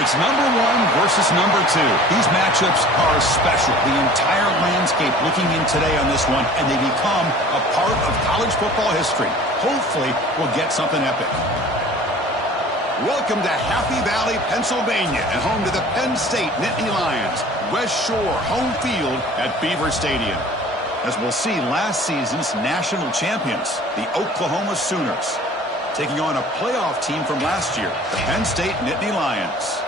It's number one versus number two. These matchups are special. The entire landscape looking in today on this one, and they become a part of college football history. Hopefully, we'll get something epic. Welcome to Happy Valley, Pennsylvania, and home to the Penn State Nittany Lions. West Shore home field at Beaver Stadium. As we'll see, last season's national champions, the Oklahoma Sooners, taking on a playoff team from last year, the Penn State Nittany Lions.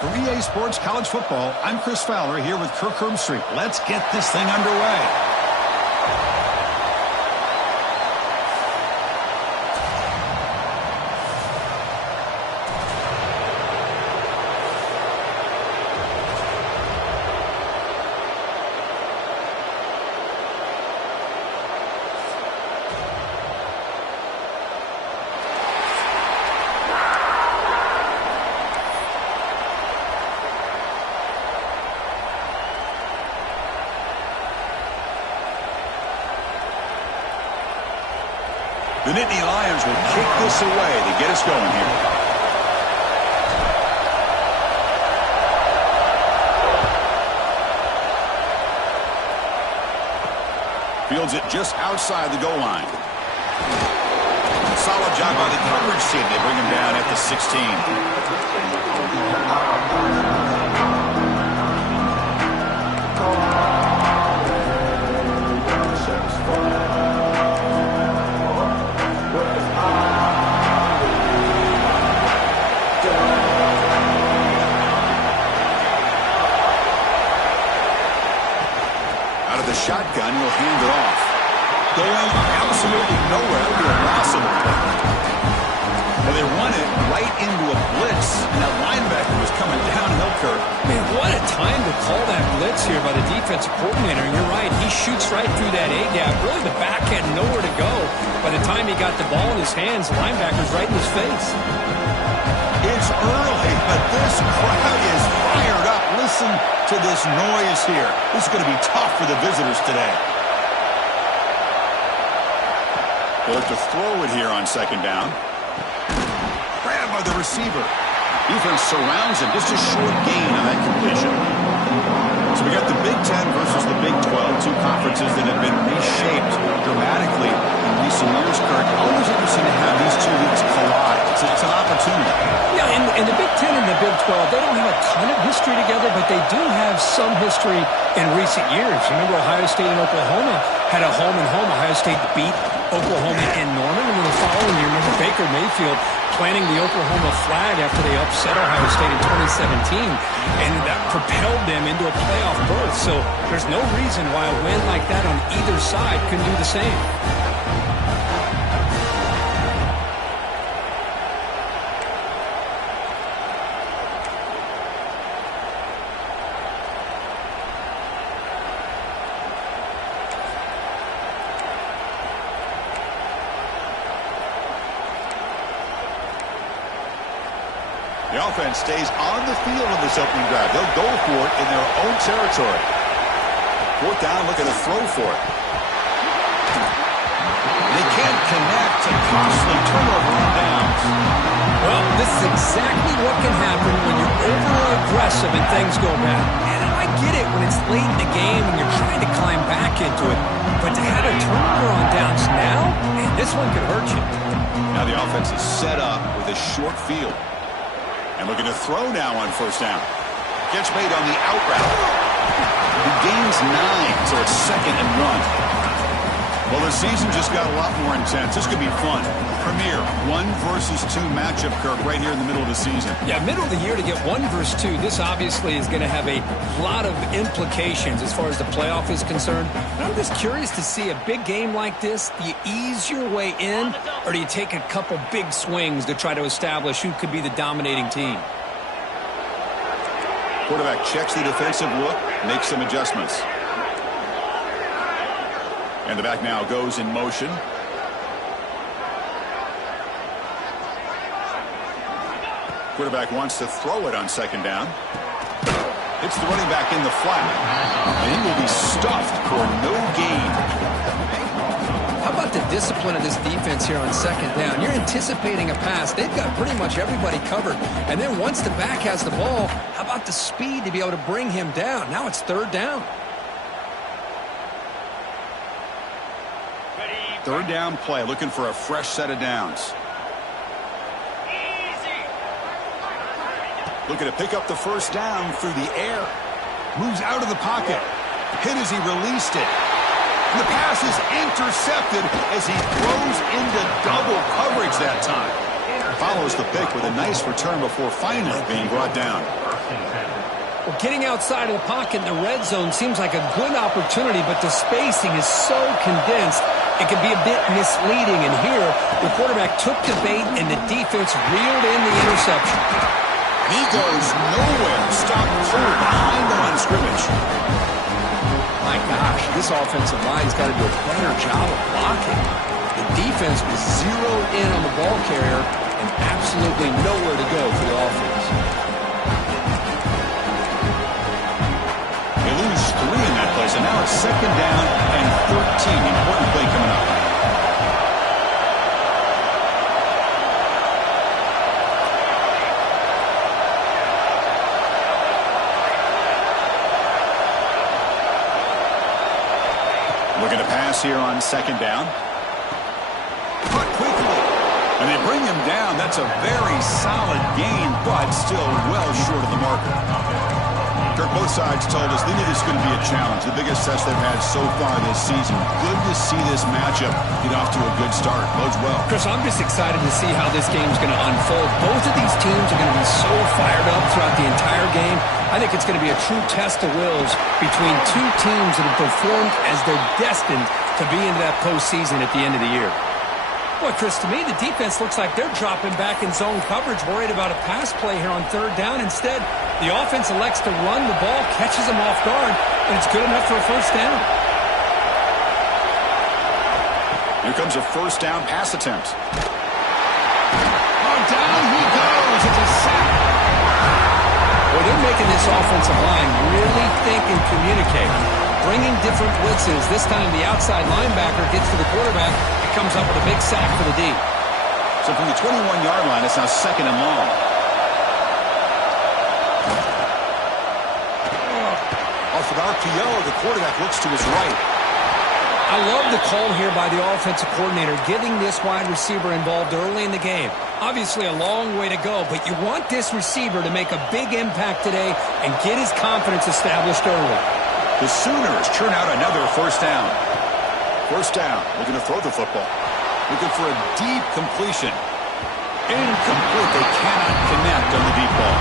For EA Sports College Football, I'm Chris Fowler here with Kirk Herbstreit. Let's get this thing underway. The Nittany Lions will kick this away to get us going here. Fields it just outside the goal line. Solid job by the coverage team. They bring him down at the 16. Shotgun, will hand it off. Going absolutely nowhere. That would be a loss of a play. Well, they run it right into a blitz, and that linebacker was coming downhill, Kirk. Man, what a time to call that blitz here by the defensive coordinator. And you're right, he shoots right through that A-gap. Really, the back had nowhere to go. By the time he got the ball in his hands, the linebacker's right in his face. It's early, but this crowd is fired up. Listen to this noise here. This is going to be tough for the visitors today. They'll look to throw it here on second down. Grabbed by the receiver. Defense surrounds him. Just a short gain on that completion. So we got the Big Ten versus the Big 12, two conferences that have been reshaped dramatically in recent years, Kirk. Always interesting to have these two leagues collide. It's an opportunity. Yeah, and the Big Ten and the Big 12, they don't have a ton of history together, but they do have some history in recent years. Remember, Ohio State and Oklahoma had a home-and-home. Ohio State beat Oklahoma in Norman, and then the following year, remember Baker Mayfield planting the Oklahoma flag after they upset Ohio State in 2017, and that propelled them into a playoff berth. So there's no reason why a win like that on either side couldn't do the same. The offense stays on the field on this opening drive. They'll go for it in their own territory. Fourth down, looking to throw for it. They can't connect. A costly turnover on downs. Well, this is exactly what can happen when you're over-aggressive and things go bad. And I get it when it's late in the game and you're trying to climb back into it. But to have a turnover on downs now, man, this one could hurt you. Now the offense is set up with a short field. And looking to throw now on first down. Gets made on the out route. He gains 9, so it's 2nd and 1. Well, the season just got a lot more intense. This could be fun. Premier 1 versus 2 matchup, Kirk, right here in the middle of the season. Yeah, middle of the year to get 1 versus 2. This obviously is going to have a lot of implications as far as the playoff is concerned. And I'm just curious to see a big game like this. Do you ease your way in, or do you take a couple big swings to try to establish who could be the dominating team? Quarterback checks the defensive look, makes some adjustments. And the back now goes in motion. Quarterback wants to throw it on second down. Hits the running back in the flat. And he will be stuffed for no gain. How about the discipline of this defense here on second down? You're anticipating a pass. They've got pretty much everybody covered. And then once the back has the ball, how about the speed to be able to bring him down? Now it's third down. Third down play, looking for a fresh set of downs. Looking to pick up the first down through the air. Moves out of the pocket. Hit as he released it. And the pass is intercepted as he throws into double coverage that time. Follows the pick with a nice return before finally being brought down. Well, getting outside of the pocket in the red zone seems like a good opportunity, but the spacing is so condensed, it can be a bit misleading. And here, the quarterback took the bait, and the defense reeled in the interception. He goes nowhere. Stopped cold behind the line of scrimmage. My gosh, this offensive line's got to do a better job of blocking. The defense was zeroed in on the ball carrier and absolutely nowhere to go for the offense. They lose 3 in that play, so now it's second down and 13. Important play coming up. Looking to pass here on second down. But quickly. And they bring him down. That's a very solid gain, but still well short of the marker. Kirk, both sides told us they knew this was going to be a challenge. The biggest test they've had so far this season. Good to see this matchup get off to a good start. Bodes well. Chris, I'm just excited to see how this game's going to unfold. Both of these teams are going to be so fired up throughout the entire game. I think it's going to be a true test of wills between two teams that have performed as they're destined to be into that postseason at the end of the year. Boy, Chris, to me, the defense looks like they're dropping back in zone coverage, worried about a pass play here on third down. Instead, the offense elects to run the ball, catches them off guard, and it's good enough for a first down. Here comes a first down pass attempt. Oh, down he goes. It's a sack. Well, they're making this offensive line really think and communicate. Bringing different blitzes. This time the outside linebacker gets to the quarterback and comes up with a big sack for the D. So from the 21-yard line, it's now second and long. Off of RPO, the quarterback looks to his right. I love the call here by the offensive coordinator, getting this wide receiver involved early in the game. Obviously a long way to go, but you want this receiver to make a big impact today and get his confidence established early. The Sooners churn out another first down. First down, looking to throw the football. Looking for a deep completion. Incomplete. They cannot connect on the deep ball.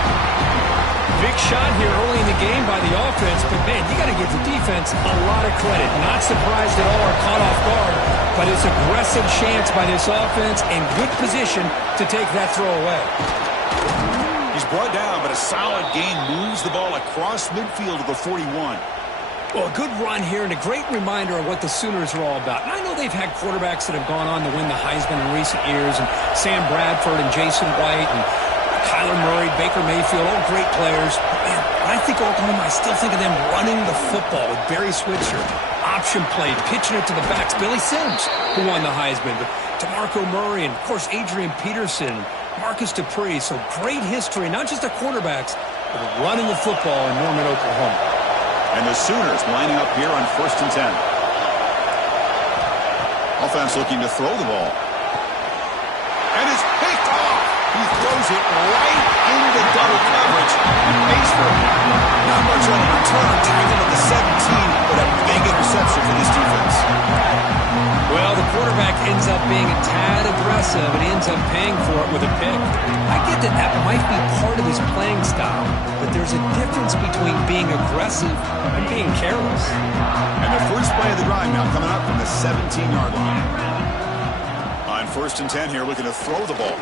Big shot here early in the game by the offense, but man, you got to give the defense a lot of credit. Not surprised at all or caught off guard, but it's aggressive chance by this offense and good position to take that throw away. He's brought down, but a solid gain moves the ball across midfield to the 41. Well, a good run here and a great reminder of what the Sooners are all about. And I know they've had quarterbacks that have gone on to win the Heisman in recent years, and Sam Bradford and Jason White and Kyler Murray, Baker Mayfield, all great players. But man, when I think Oklahoma, I still think of them running the football with Barry Switzer. Option play, pitching it to the backs. Billy Sims, who won the Heisman. But DeMarco Murray and, of course, Adrian Peterson, Marcus Dupree. So great history, not just the quarterbacks, but running the football in Norman, Oklahoma. And the Sooners lining up here on 1st and 10. Offense looking to throw the ball. And it's picked off. He throws it right into double coverage and pays for it. Not much on the return. Tackled at the 17, but a big interception for this defense. Well, the quarterback ends up being a tad aggressive and ends up paying for it with a pick. I get that that might be part of his playing style, but there's a difference between being aggressive and being careless. And the first play of the drive now coming up from the 17-yard line. On 1st and 10 here, looking to throw the ball.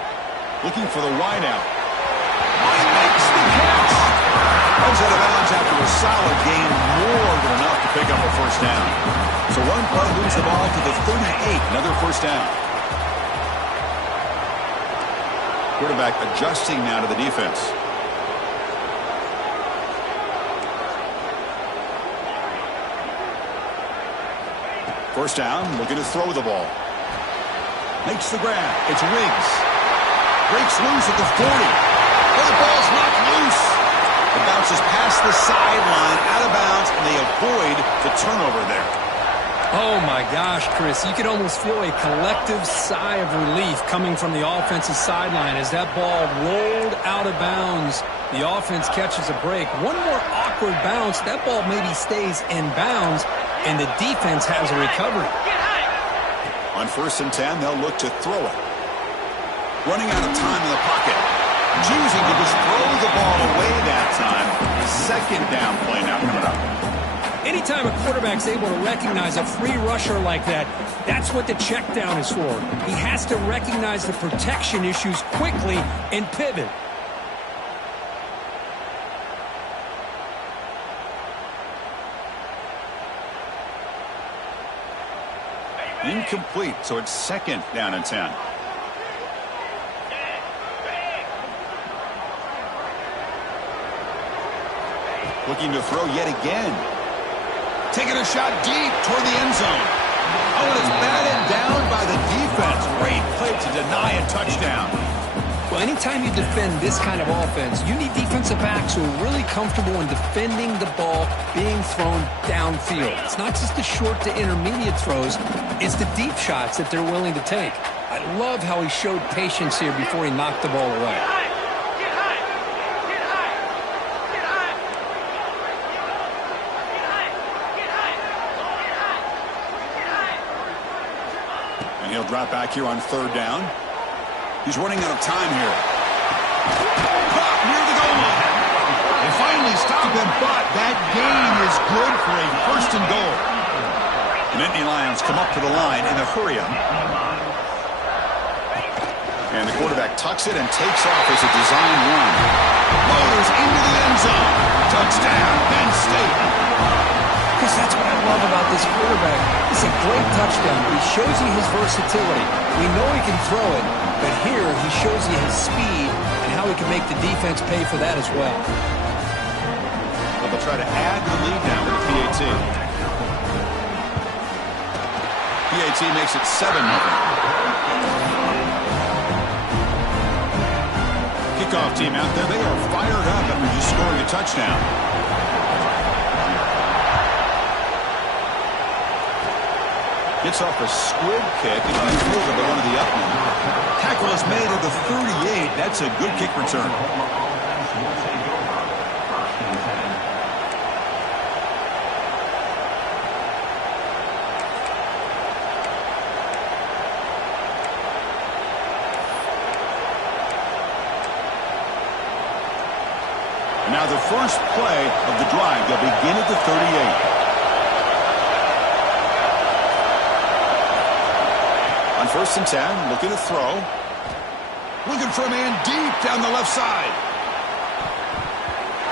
Looking for the wide out. He makes the catch. Comes out of bounds after a solid gain, more than enough to pick up a first down. So one play moves the ball to the 38, another first down. Quarterback adjusting now to the defense. First down, looking to throw the ball. Makes the grab. It's Riggs. Breaks loose at the 40. Oh, the ball's knocked loose. It bounces past the sideline, out of bounds, and they avoid the turnover there. Oh, my gosh, Chris. You can almost feel a collective sigh of relief coming from the offensive sideline as that ball rolled out of bounds. The offense catches a break. One more awkward bounce. That ball maybe stays in bounds, and the defense has a recovery. On 1st and 10, they'll look to throw it. Running out of time in the pocket. Choosing to just throw the ball away that time. 2nd down play now coming up. Anytime a quarterback's able to recognize a free rusher like that, that's what the check down is for. He has to recognize the protection issues quickly and pivot. Incomplete, so it's 2nd down and 10. Looking to throw yet again. Taking a shot deep toward the end zone. Oh, and it's batted down by the defense. Great play to deny a touchdown. Well, anytime you defend this kind of offense, you need defensive backs who are really comfortable in defending the ball being thrown downfield. It's not just the short to intermediate throws, it's the deep shots that they're willing to take. I love how he showed patience here before he knocked the ball away. And he'll drop back here on 3rd down. He's running out of time here. Caught near the goal line. They finally stop him, but that gain is good for a 1st and goal. The Nittany Lions come up to the line in a hurry-up. And the quarterback tucks it and takes off as a design run. Motors into the end zone. Touchdown, Penn State. Because that's what I love about this quarterback. It's a great touchdown. He shows you his versatility. We know he can throw it, but here he shows you his speed and how he can make the defense pay for that as well. Well, they'll try to add the lead now with PAT. PAT makes it 7-0. Kickoff team out there. They are fired up after just scoring a touchdown. Gets off a squib kick and he throws it to one of the up one. Tackle is made at the 38. That's a good kick return. And now the first play of the drive. They'll begin at the 38. On 1st and 10, looking to throw. Looking for a man deep down the left side.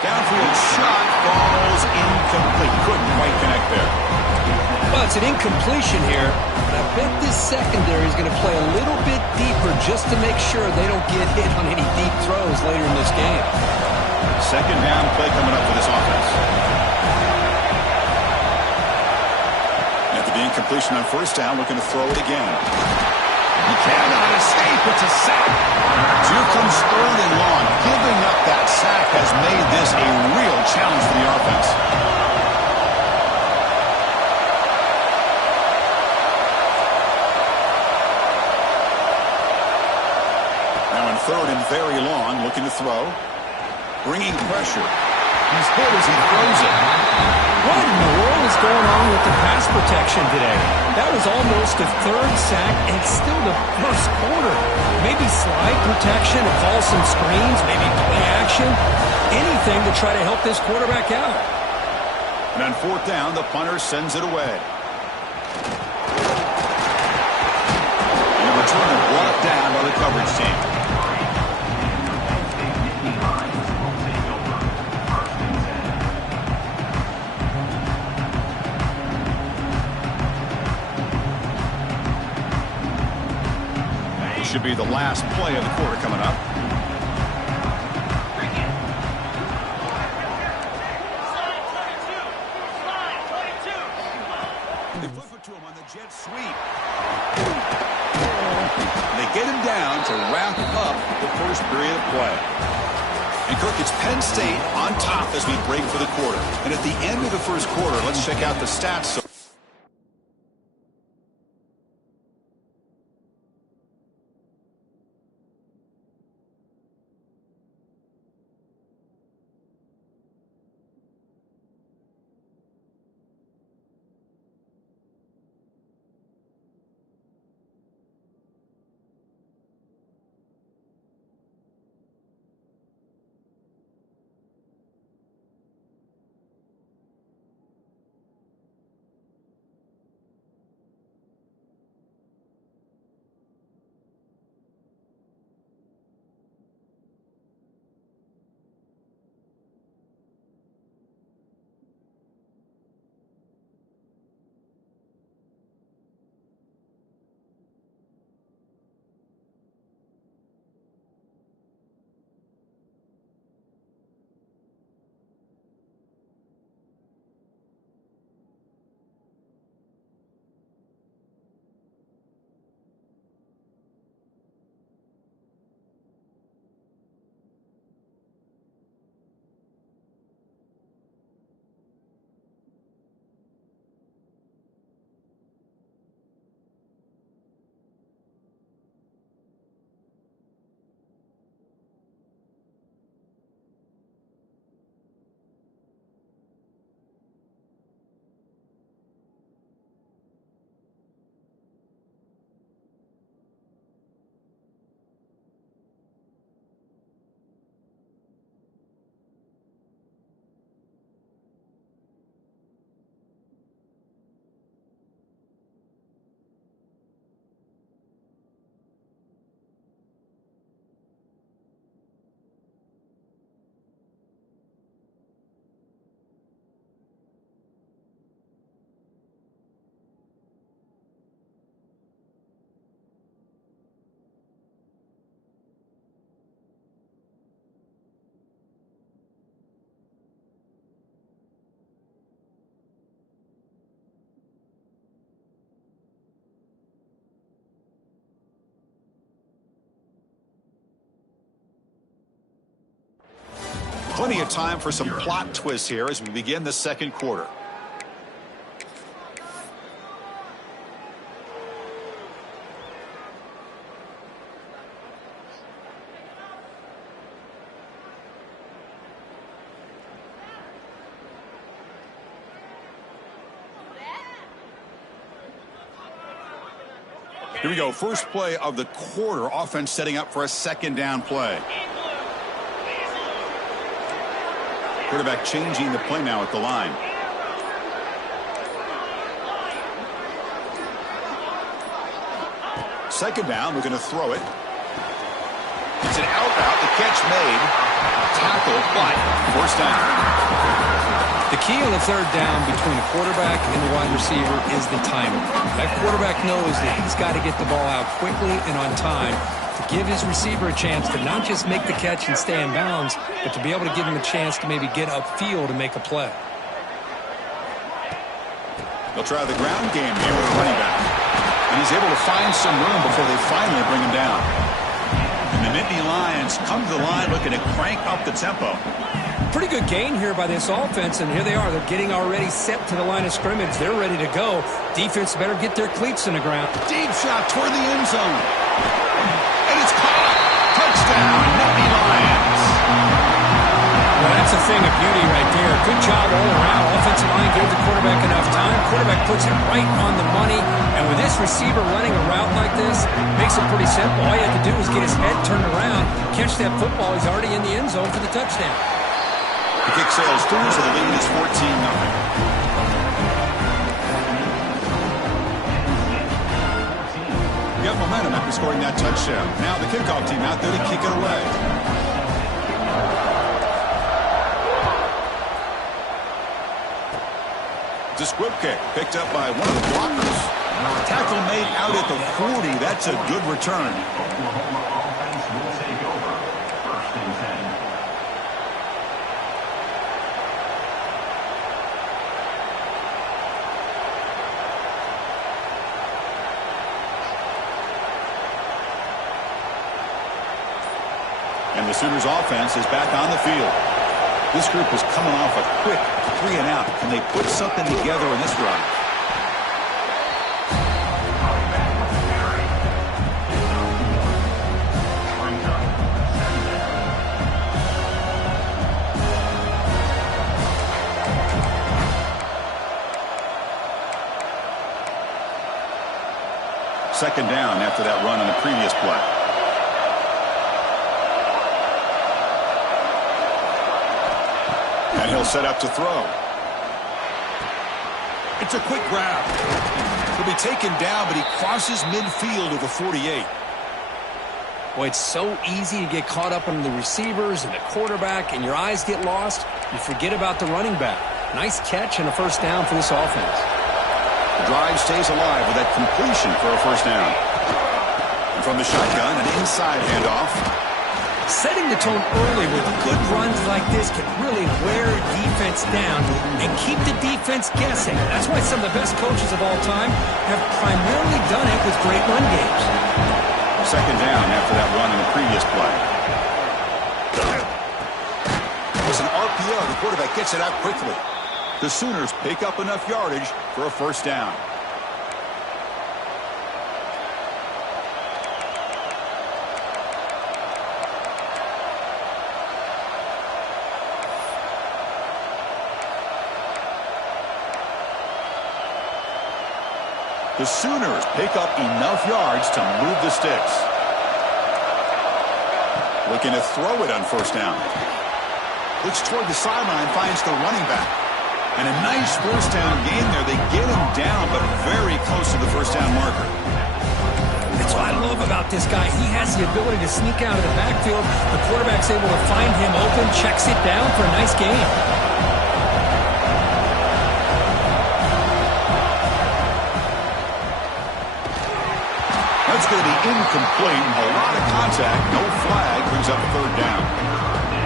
Downfield shot falls incomplete. Couldn't quite connect there. Well, it's an incompletion here, but I bet this secondary is going to play a little bit deeper just to make sure they don't get hit on any deep throws later in this game. 2nd down play coming up for this offense. After the incompletion on 1st down, looking to throw it again. He cannot escape. It's a sack. Here comes 3rd and long. Giving up that sack has made this a real challenge for the offense. Now in 3rd and very long, looking to throw. Bringing pressure. He's hit as he throws it. What in the world is going on with the pass protection today? That was almost a 3rd sack, and it's still the 1st quarter. Maybe slide protection, a call some screens, maybe play action. Anything to try to help this quarterback out. And on 4th down, the punter sends it away. And the returner brought down by the coverage team. Should be the last play of the quarter coming up. They flip it to him on the jet sweep. get him down to wrap up the first period of play. And Kirk, it's Penn State on top as we break for the quarter. And at the end of the first quarter, let's check out the stats. Plenty of time for some plot twists here as we begin the second quarter. Here we go. First play of the quarter. Offense setting up for a second down play. Quarterback changing the play now at the line. Second down, we're going to throw it. It's an out route. The catch made. Tackled, but first down. The key on the third down between the quarterback and the wide receiver is the timing. That quarterback knows that he's got to get the ball out quickly and on time to give his receiver a chance to not just make the catch and stay in bounds, but to be able to give him a chance to maybe get upfield and make a play. They'll try the ground game here with a running back. And he's able to find some room before they finally bring him down. And the Nittany Lions come to the line looking to crank up the tempo. Pretty good gain here by this offense, and here they are. They're getting already set to the line of scrimmage. They're ready to go. Defense better get their cleats in the ground. Deep shot toward the end zone. And it's caught. Touchdown, Nittany Lions. Well, that's a thing of beauty right there. Good job all around. Offensive line gave the quarterback enough time. Quarterback puts it right on the money. And with this receiver running a route like this, makes it pretty simple. All you have to do is get his head turned around, catch that football. He's already in the end zone for the touchdown. The kick sails through, so the lead is 14-0. Got momentum after scoring that touchdown. Now the kickoff team out there to kick it away. It's a squib kick picked up by one of the blockers. Tackle made out at the 40. That's a good return. Oklahoma offense will take over. First and 10. And the Sooners offense is back on the field. This group is coming off a quick 3-and-out. Can they put something together in this drive? Second down after that run on the previous play. And he'll set up to throw. It's a quick grab. He'll be taken down, but he crosses midfield of the 48. Boy, it's so easy to get caught up on the receivers and the quarterback, and your eyes get lost. You forget about the running back. Nice catch and a first down for this offense. The drive stays alive with that completion for a first down. And from the shotgun, an inside handoff. Setting the tone early with good runs like this can really wear a defense down and keep the defense guessing. That's why some of the best coaches of all time have primarily done it with great run games. Second down after that run in the previous play. It was an RPO. The quarterback gets it out quickly. The Sooners pick up enough yardage for a first down. The Sooners pick up enough yards to move the sticks. Looking to throw it on first down. Looks toward the sideline, finds the running back. And a nice first down gain there. They get him down, but very close to the first down marker. That's what I love about this guy. He has the ability to sneak out of the backfield. The quarterback's able to find him open, checks it down for a nice gain. That's going to be incomplete. A lot of contact. No flag. Brings up third down.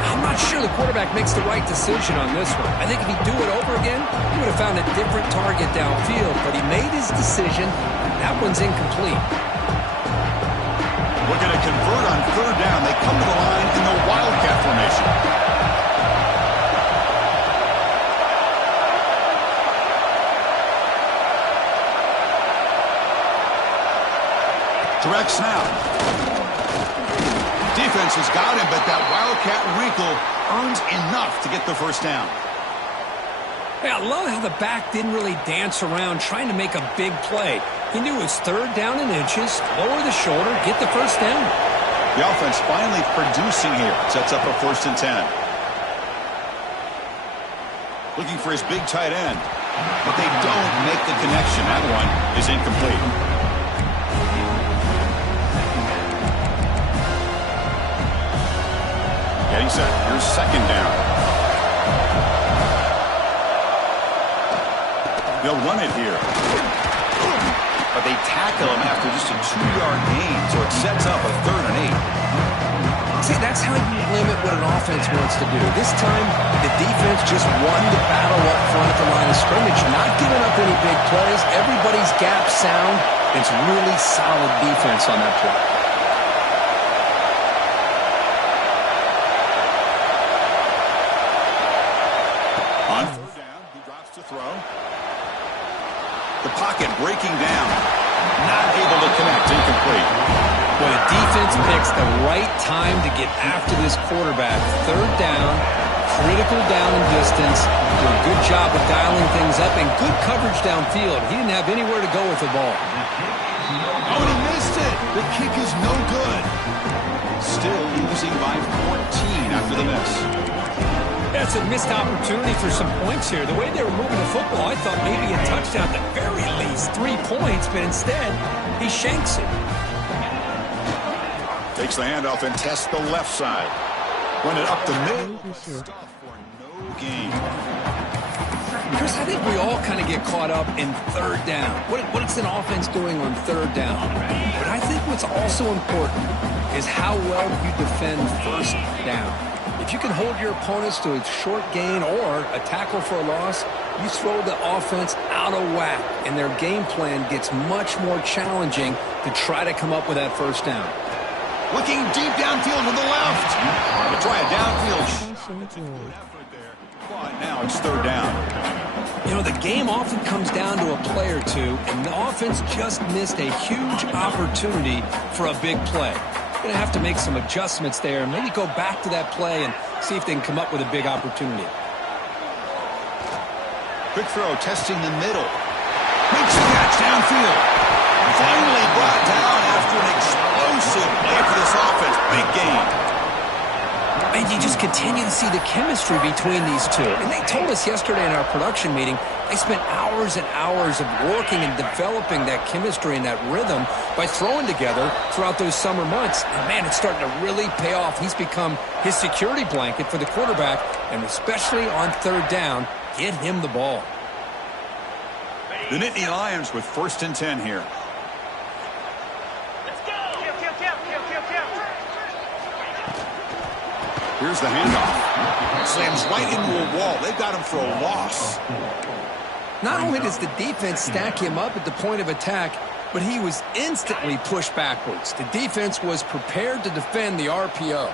I'm not sure the quarterback makes the right decision on this one. I think if he'd do it over again, he would have found a different target downfield. But he made his decision, and that one's incomplete. We're going to convert on third down. They come to the line in the Wildcat formation. Direct snap. Defense has got him, but that Wildcat wrinkle earns enough to get the first down. Yeah, I love how the back didn't really dance around trying to make a big play. He knew it was third down in inches, lower the shoulder, get the first down. The offense finally producing here. Sets up a 1st and 10. Looking for his big tight end. But they don't make the connection. That one is incomplete. Getting set. Here's second down. They'll run it here. But they tackle him after just a 2-yard gain, so it sets up a 3rd and 8. See, that's how you limit what an offense wants to do. This time, the defense just won the battle up front at the line of scrimmage, not giving up any big plays. Everybody's gap sound. It's really solid defense on that play. On third down, he drops to throw. The pocket breaking down. Not able to connect. Incomplete. When a defense picks the right time to get after this quarterback, third down, critical down in distance, do a good job of dialing things up, and good coverage downfield. He didn't have anywhere to go with the ball. Oh, and he missed it. The kick is no good. Still losing by 14 after the miss. That's a missed opportunity for some points here. The way they were moving the football, I thought maybe a touchdown, at the very least 3 points, but instead, he shanks it. Takes the handoff and tests the left side. Run it up the middle. Stuff for no gain. Chris, I think we all kind of get caught up in third down. What is an offense doing on third down? But I think what's also important is how well you defend first down. If you can hold your opponents to a short gain or a tackle for a loss, you throw the offense out of whack, and their game plan gets much more challenging to try to come up with that first down. Looking deep downfield to the left. Now it's third down. You know, the game often comes down to a play or two, and the offense just missed a huge opportunity for a big play. Going to have to make some adjustments there and maybe go back to that play and see if they can come up with a big opportunity. Quick throw, testing the middle. Makes the catch downfield. Finally brought down after an explosive play for this offense. Big game. And you just continue to see the chemistry between these two. And they told us yesterday in our production meeting, they spent hours and hours of working and developing that chemistry and that rhythm by throwing together throughout those summer months. And, man, it's starting to really pay off. He's become his security blanket for the quarterback, and especially on third down, get him the ball. The Nittany Lions with 1st and 10 here. Here's the handoff. Slams right into a wall. They've got him for a loss. Not only does the defense stack him up at the point of attack, but he was instantly pushed backwards. The defense was prepared to defend the RPO.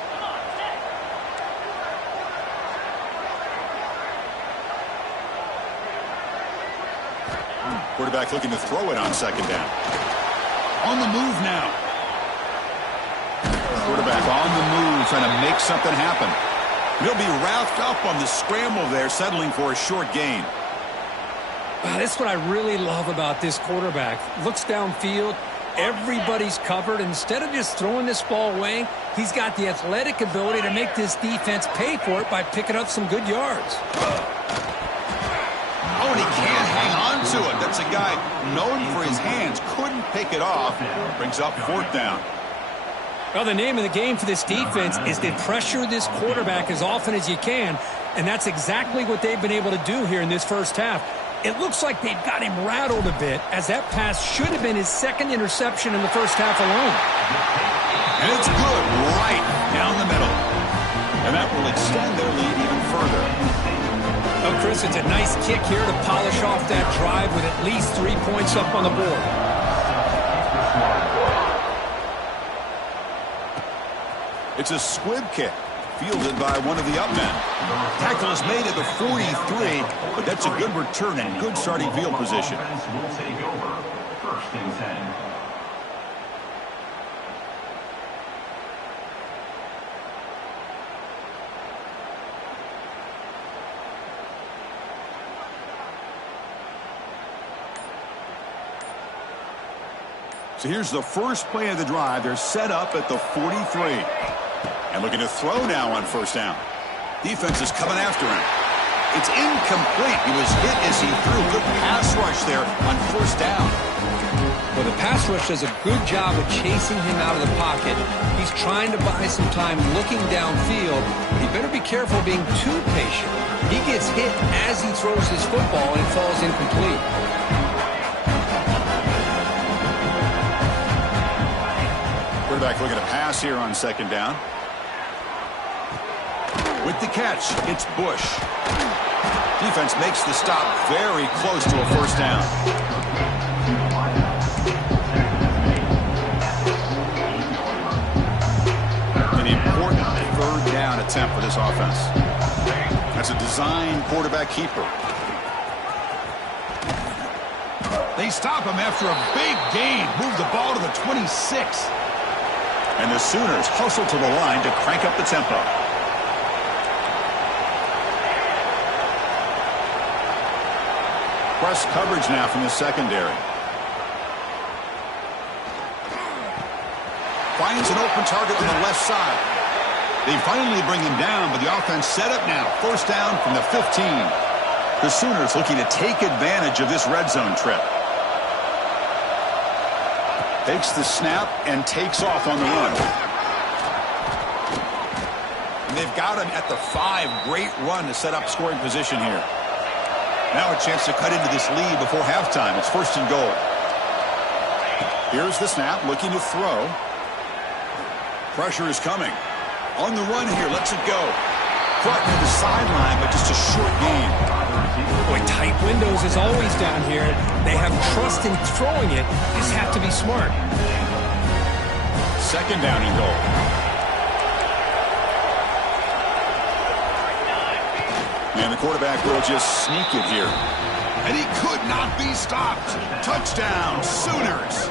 Quarterback looking to throw it on 2nd down. On the move now. Quarterback on the move, trying to make something happen. He'll be wrapped up on the scramble there, settling for a short gain. That's what I really love about this quarterback. Looks downfield, everybody's covered. Instead of just throwing this ball away, he's got the athletic ability to make this defense pay for it by picking up some good yards. Oh, and he can't hang on to it. That's a guy known for his hands. Couldn't pick it off. Brings up 4th down. Well, the name of the game for this defense is to pressure this quarterback as often as you can, and that's exactly what they've been able to do here in this first half. It looks like they've got him rattled a bit, as that pass should have been his 2nd interception in the first half alone. And it's good right down the middle. And that will extend their lead even further. Oh, Chris, it's a nice kick here to polish off that drive with at least 3 points up on the board. It's a squib kick, fielded by one of the up men. Tackle is made at the 43, but that's a good return and good starting field position. Offense will take over. 1st and 10. So here's the first play of the drive. They're set up at the 43. And looking to throw now on 1st down. Defense is coming after him. It's incomplete. He was hit as he threw. Good pass rush there on 1st down. Well, the pass rush does a good job of chasing him out of the pocket. He's trying to buy some time looking downfield, but he better be careful being too patient. He gets hit as he throws his football, and it falls incomplete. Quarterback looking to pass here on 2nd down. With the catch, it's Bush. Defense makes the stop very close to a 1st down. An important 3rd down attempt for this offense. That's a design quarterback keeper. They stop him after a big gain. Move the ball to the 26. And the Sooners hustle to the line to crank up the tempo. Press coverage now from the secondary. Finds an open target on the left side. They finally bring him down, but the offense set up now. 1st down from the 15. The Sooners looking to take advantage of this red zone trip. Takes the snap and takes off on the run. And they've got him at the 5. Great run to set up scoring position here. Now a chance to cut into this lead before halftime. It's 1st and goal. Here's the snap, looking to throw. Pressure is coming. On the run here, lets it go. Caught near the sideline, but just a short gain. Boy, tight windows is always down here. They have trust in throwing it. Just have to be smart. 2nd down and goal. And the quarterback will just sneak it here. And he could not be stopped. Touchdown, Sooners.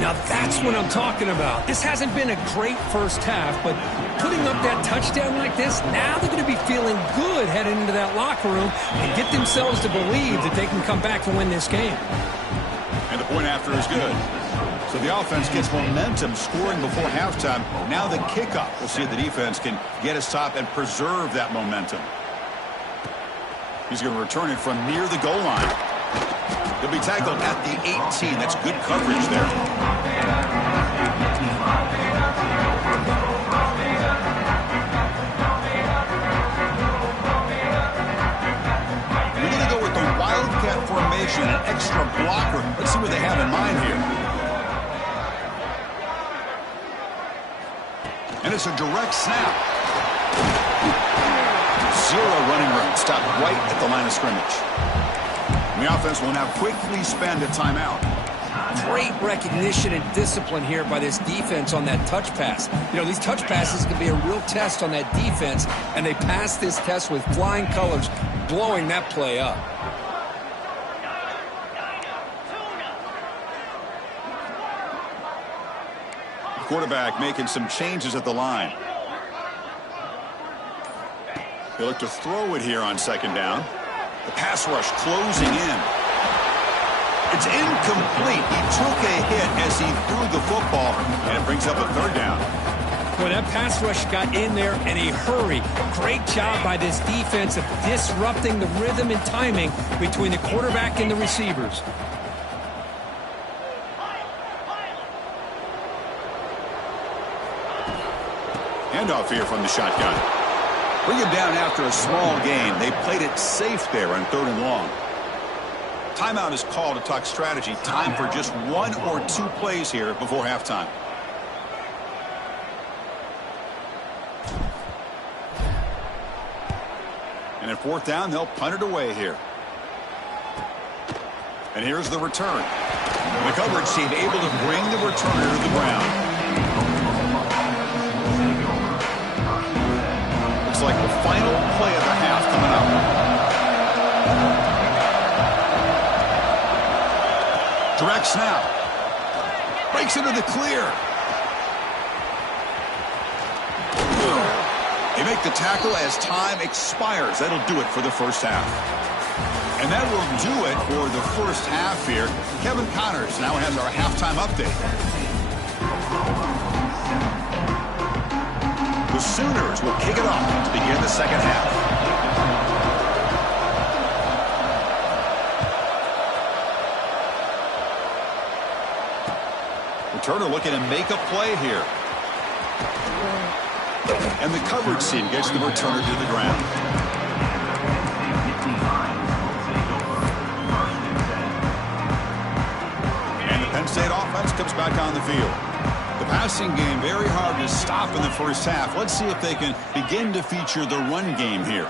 Now that's what I'm talking about. This hasn't been a great first half, but putting up that touchdown like this, now they're going to be feeling good heading into that locker room and get themselves to believe that they can come back and win this game. And the point after is good. So the offense gets momentum scoring before halftime. Now the kickoff. We'll see if the defense can get a stop and preserve that momentum. He's going to return it from near the goal line. He'll be tackled at the 18. That's good coverage there. We're going to go with the Wildcat formation, an extra blocker. Let's see what they have in mind here. And it's a direct snap. Zero running room. Stopped right at the line of scrimmage. The offense will now quickly spend a timeout. Great recognition and discipline here by this defense on that touch pass. You know, these touch passes can be a real test on that defense, and they passed this test with flying colors, blowing that play up. The quarterback making some changes at the line. He'll look to throw it here on second down. The pass rush closing in. It's incomplete. He took a hit as he threw the football, and it brings up a third down. Well, that pass rush got in there in a hurry. Great job by this defense of disrupting the rhythm and timing between the quarterback and the receivers. Handoff here from the shotgun. Bring him down after a small gain. They played it safe there on 3rd and long. Timeout is called to talk strategy. Time for just 1 or 2 plays here before halftime. And at 4th down, they'll punt it away here. And here's the return. The coverage team able to bring the returner to the ground. Like the final play of the half coming up. Direct snap. Breaks into the clear. They make the tackle as time expires. That'll do it for the first half. And that will do it for the first half here. Kevin Connors now has our halftime update. The Sooners will kick it off to begin the second half. Returner looking to make a play here. And the coverage team gets the returner to the ground. And the Penn State offense comes back on the field. The passing game very hard to stop in the first half. Let's see if they can begin to feature the run game here.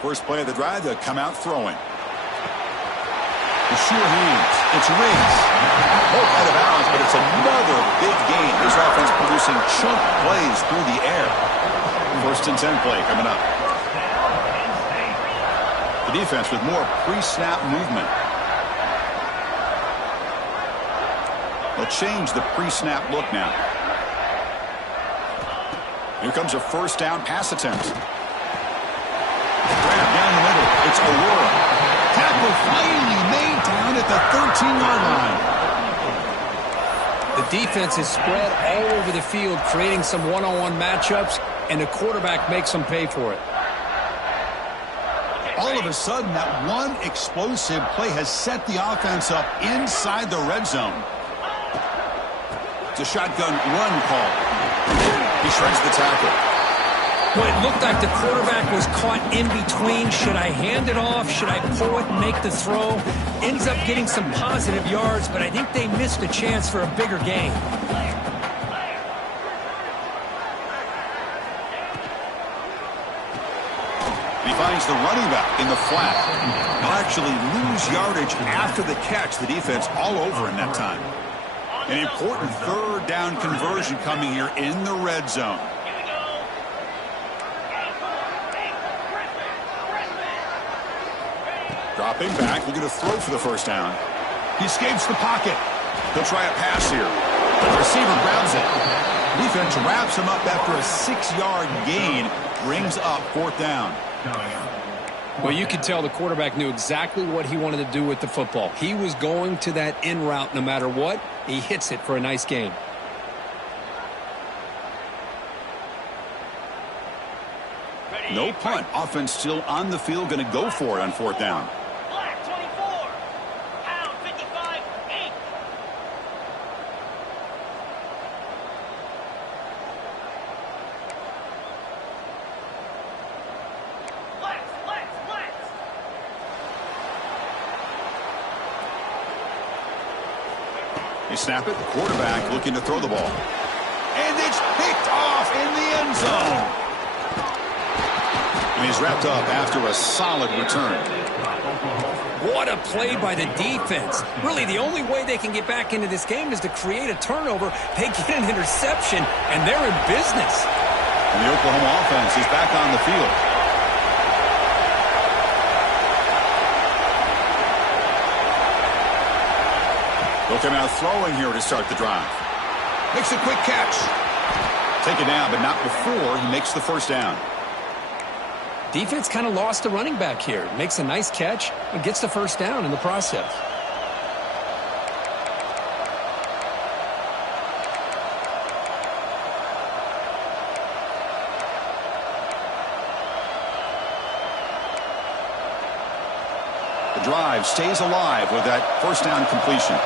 First play of the drive, they'll come out throwing. The sure hands. It's Riggs. Both out of bounds, but it's another big gain. This offense producing chunk plays through the air. 1st and 10 play coming up. The defense with more pre-snap movement. They'll change the pre-snap look now. Here comes a 1st down pass attempt. Grab down the middle. It's Aurora. Tackle finally made down at the 13-yard line. The defense is spread all over the field, creating some one-on-one matchups, and the quarterback makes them pay for it. All of a sudden, that one explosive play has set the offense up inside the red zone. It's a shotgun run call. He shreds the tackle. Well, it looked like the quarterback was caught in between. Should I hand it off? Should I pull it and make the throw? Ends up getting some positive yards, but I think they missed a chance for a bigger gain. He finds the running back in the flat. He'll actually lose yardage after the catch. The defense all over in that time. An important third down conversion coming here in the red zone. Dropping back, looking to throw for the first down. He escapes the pocket. He'll try a pass here. The receiver grabs it. Defense wraps him up after a 6-yard gain. Brings up fourth down. Well, you could tell the quarterback knew exactly what he wanted to do with the football. He was going to that in route no matter what. He hits it for a nice gain. No punt. Offense still on the field, going to go for it on fourth down. They snap it. The quarterback looking to throw the ball. And it's picked off in the end zone. And he's wrapped up after a solid return. What a play by the defense. Really, the only way they can get back into this game is to create a turnover. They get an interception, and they're in business. And the Oklahoma offense is back on the field. They'll come out throwing here to start the drive. Makes a quick catch. Take it down, but not before he makes the first down. Defense kind of lost the running back here. Makes a nice catch and gets the first down in the process. The drive stays alive with that first down completion.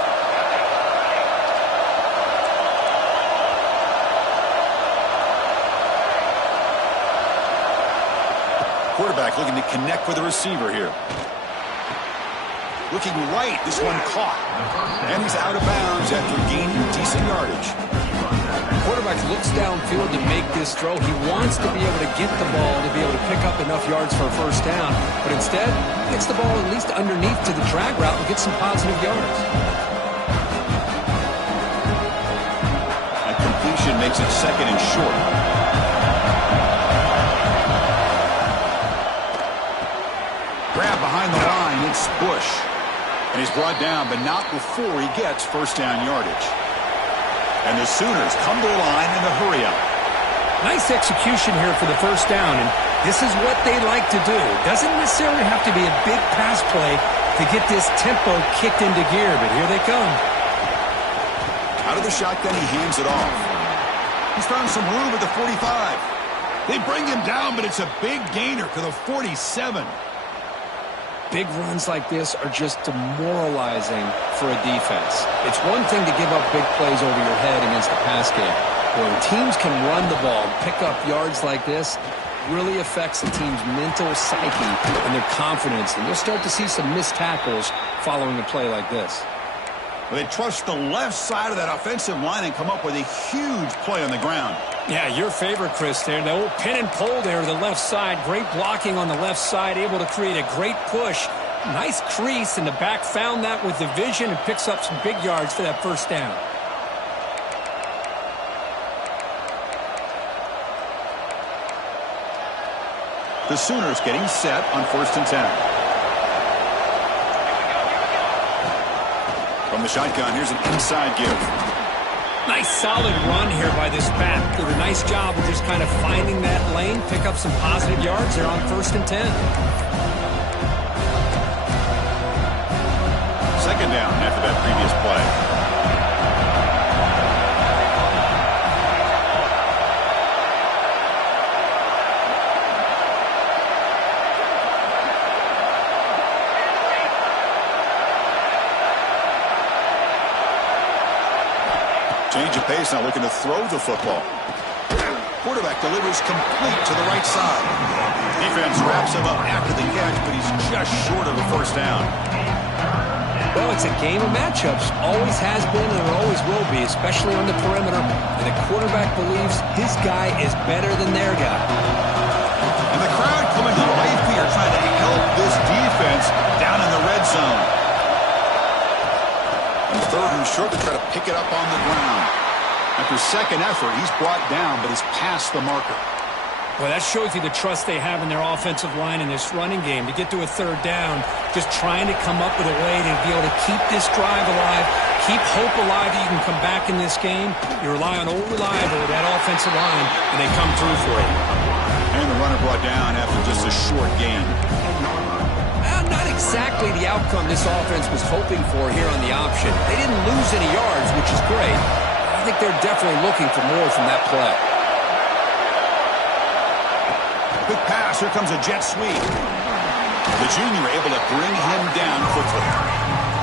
Quarterback looking to connect with the receiver here. Looking right, this one caught. And he's out of bounds after gaining decent yardage. Quarterback looks downfield to make this throw. He wants to be able to get the ball to be able to pick up enough yards for a first down. But instead, gets the ball at least underneath to the drag route and gets some positive yards. That completion makes it second and short. Grab behind the line, it's Bush. And he's brought down, but not before he gets first down yardage. And the Sooners come to the line in a hurry-up. Nice execution here for the first down, and this is what they like to do. Doesn't necessarily have to be a big pass play to get this tempo kicked into gear, but here they come. Out of the shotgun, he hands it off. He's found some room at the 45. They bring him down, but it's a big gainer to the 47. Big runs like this are just demoralizing for a defense. It's one thing to give up big plays over your head against the pass game. When teams can run the ball and pick up yards like this, really affects the team's mental psyche and their confidence. And you'll start to see some missed tackles following a play like this. Well, they trust the left side of that offensive line and come up with a huge play on the ground. Yeah, your favorite, Chris, there. The old pin and pull there to the left side. Great blocking on the left side, able to create a great push. Nice crease, and the back found that with the vision and picks up some big yards for that first down. The Sooners getting set on 1st and 10. From the shotgun, here's an inside give. Nice solid run here by this back. Did a nice job of just kind of finding that lane, pick up some positive yards there on 1st and 10. Second down after that previous play. Change of pace now, looking to throw the football. Quarterback delivers complete to the right side. Defense wraps him up after the catch, but he's just short of a first down. Well, it's a game of matchups. Always has been and it always will be, especially on the perimeter. And the quarterback believes his guy is better than their guy. And the crowd coming to life here, trying to help this defense down in the red zone. And third and short to try to pick it up on the ground. After second effort, he's brought down, but he's past the marker. Well, that shows you the trust they have in their offensive line in this running game. To get to a third down, just trying to come up with a way to be able to keep this drive alive, keep hope alive that you can come back in this game. You rely on old reliable, that offensive line, and they come through for you. And the runner brought down after just a short gain. Not exactly the outcome this offense was hoping for here on the option. They didn't lose any yards, which is great. I think they're definitely looking for more from that play. Quick pass. Here comes a jet sweep. The junior able to bring him down quickly.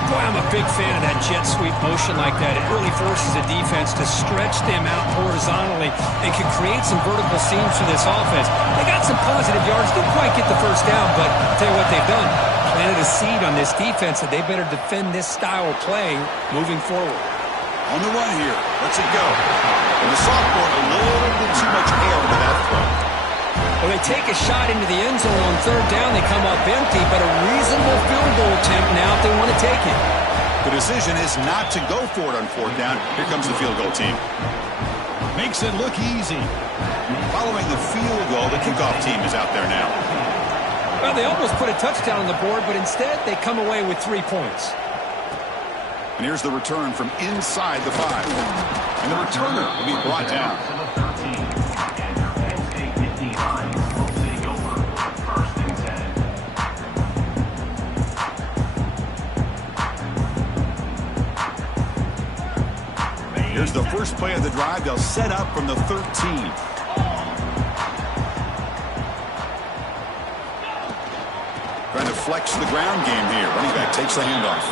Boy, I'm a big fan of that jet sweep motion like that. It really forces a defense to stretch them out horizontally and can create some vertical seams for this offense. They got some positive yards. Didn't quite get the first down, but I'll tell you what they've done. Planted a seed on this defense that they better defend this style of play moving forward. On the run here. Let's it go. And the sophomore, a little bit too much air into that throw. Well, they take a shot into the end zone on third down. They come up empty, but a reasonable field goal attempt now if they want to take it. The decision is not to go for it on fourth down. Here comes the field goal team. Makes it look easy. Following the field goal, the kickoff team is out there now. Well, they almost put a touchdown on the board, but instead they come away with 3 points. And here's the return from inside the 5. And the returner will be brought down. Here's the first play of the drive. They'll set up from the 13. Trying to flex the ground game here. Running back takes the handoff.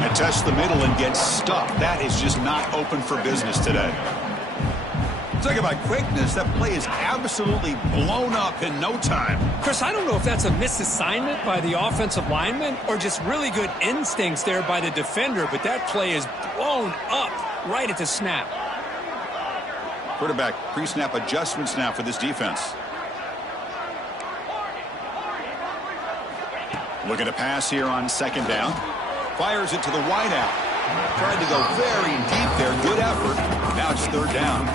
And tests the middle and gets stuck. That is just not open for business today. Talk about quickness. That play is absolutely blown up in no time. Chris, I don't know if that's a misassignment by the offensive lineman or just really good instincts there by the defender, but that play is blown up right at the snap. Quarterback pre-snap adjustments now for this defense. Looking to pass here on second down. Fires it to the wideout. Tried to go very deep there. Good effort. Now it's third down.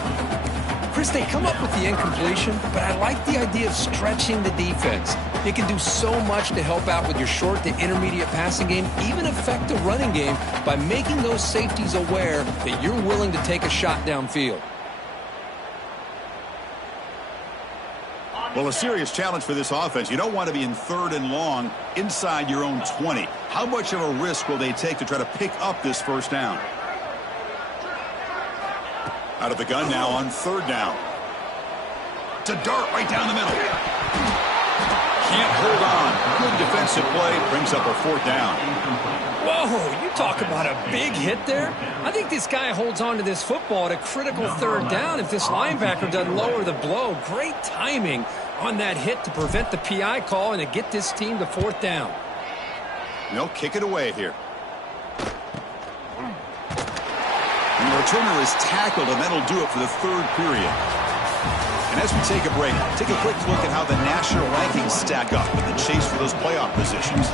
Chris, they come up with the incompletion, but I like the idea of stretching the defense. They can do so much to help out with your short to intermediate passing game, even affect the running game by making those safeties aware that you're willing to take a shot downfield. Well, a serious challenge for this offense. You don't want to be in third and long inside your own 20. How much of a risk will they take to try to pick up this first down? Out of the gun now on third down. To dart right down the middle. Can't hold on. Good defensive play. Brings up a fourth down. Whoa, you talk about a big hit there. I think this guy holds on to this football at a critical third down if this linebacker doesn't lower the blow. Great timing on that hit to prevent the PI call and to get this team to fourth down. They'll kick it away here. And the returner is tackled, and that'll do it for the third period. And as we take a break, take a quick look at how the national rankings stack up in the chase for those playoff positions.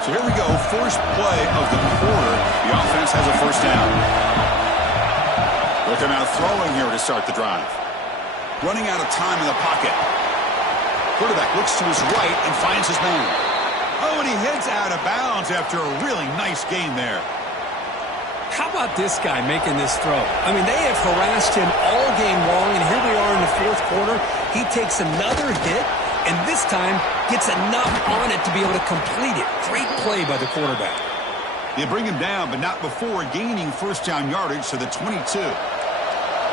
So here we go, first play of the quarter. The offense has a first down. Looking out throwing here to start the drive. Running out of time in the pocket. Quarterback looks to his right and finds his man. Oh, and he heads out of bounds after a really nice gain there. How about this guy making this throw? I mean, they have harassed him all game long, and here we are in the fourth quarter. He takes another hit, and this time gets enough on it to be able to complete it. Great play by the quarterback. They bring him down, but not before gaining first down yardage to the 22.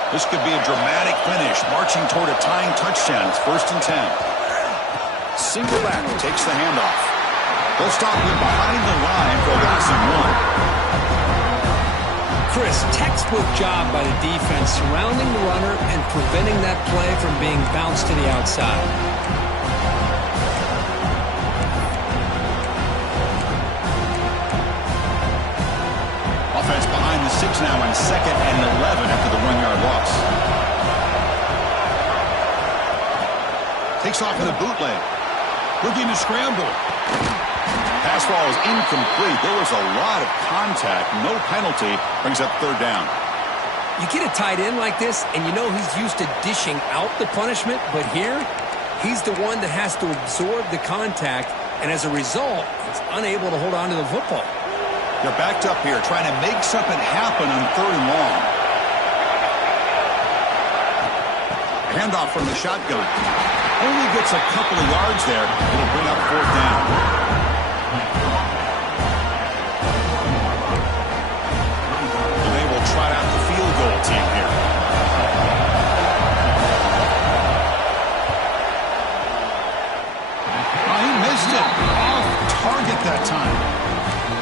This could be a dramatic finish, marching toward a tying touchdown. It's 1st and 10. Single back takes the handoff. They'll stop him behind the line for a loss of 1. Chris, textbook job by the defense surrounding the runner and preventing that play from being bounced to the outside. Offense behind the 6 now on 2nd and 11 after the 1-yard loss. Takes off in a bootleg. Looking to scramble. Pass ball is incomplete. There was a lot of contact. No penalty. Brings up third down. You get a tight end like this, and you know he's used to dishing out the punishment, but here, he's the one that has to absorb the contact, and as a result, he's unable to hold on to the football. They're backed up here, trying to make something happen on third and long. Handoff from the shotgun. Only gets a couple of yards there. It'll bring up fourth down. And they will trot out the field goal team here. Oh, he missed it. Off target that time.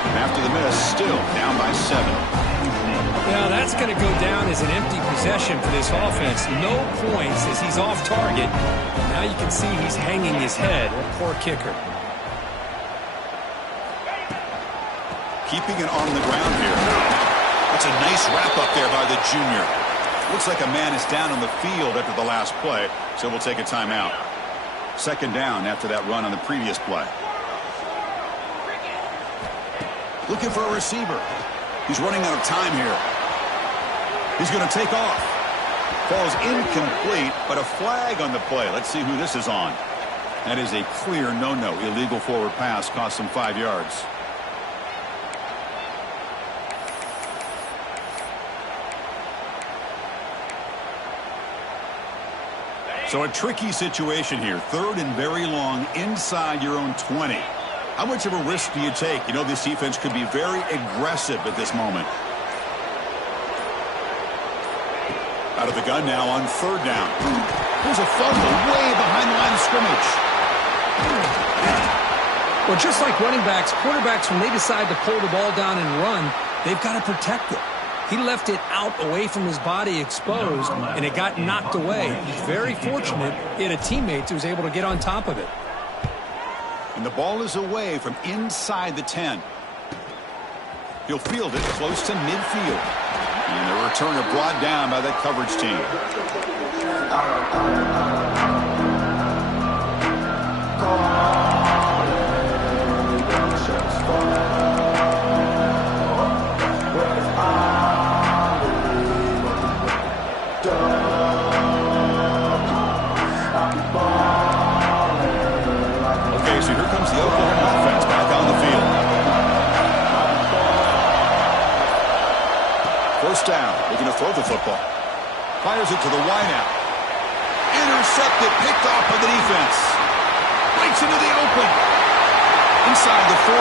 And after the miss, still down by 7. Now, that's going to go down as an empty possession for this offense. No points as he's off target. Now you can see he's hanging his head. Poor kicker. Keeping it on the ground here. That's a nice wrap up there by the junior. Looks like a man is down on the field after the last play, so we'll take a timeout. Second down after that run on the previous play. Looking for a receiver. He's running out of time here. He's going to take off. Falls incomplete, but a flag on the play. Let's see who this is on. That is a clear no-no. Illegal forward pass cost him 5 yards. So a tricky situation here. Third and very long inside your own 20. How much of a risk do you take? You know, this defense could be very aggressive at this moment. Out of the gun now on third down. There's a fumble way behind the line of scrimmage. Well, just like running backs, quarterbacks, when they decide to pull the ball down and run, they've got to protect it. He left it out away from his body exposed, and it got knocked away. He's very fortunate he had a teammate who was able to get on top of it. And the ball is away from inside the 10. He'll field it close to midfield. And the returner brought down by that coverage team. Okay, so here comes the Oklahoma offense back on the field. First down, looking to throw the football. Fires it to the wideout. Intercepted, picked off by the defense. Breaks into the open. Inside the 40.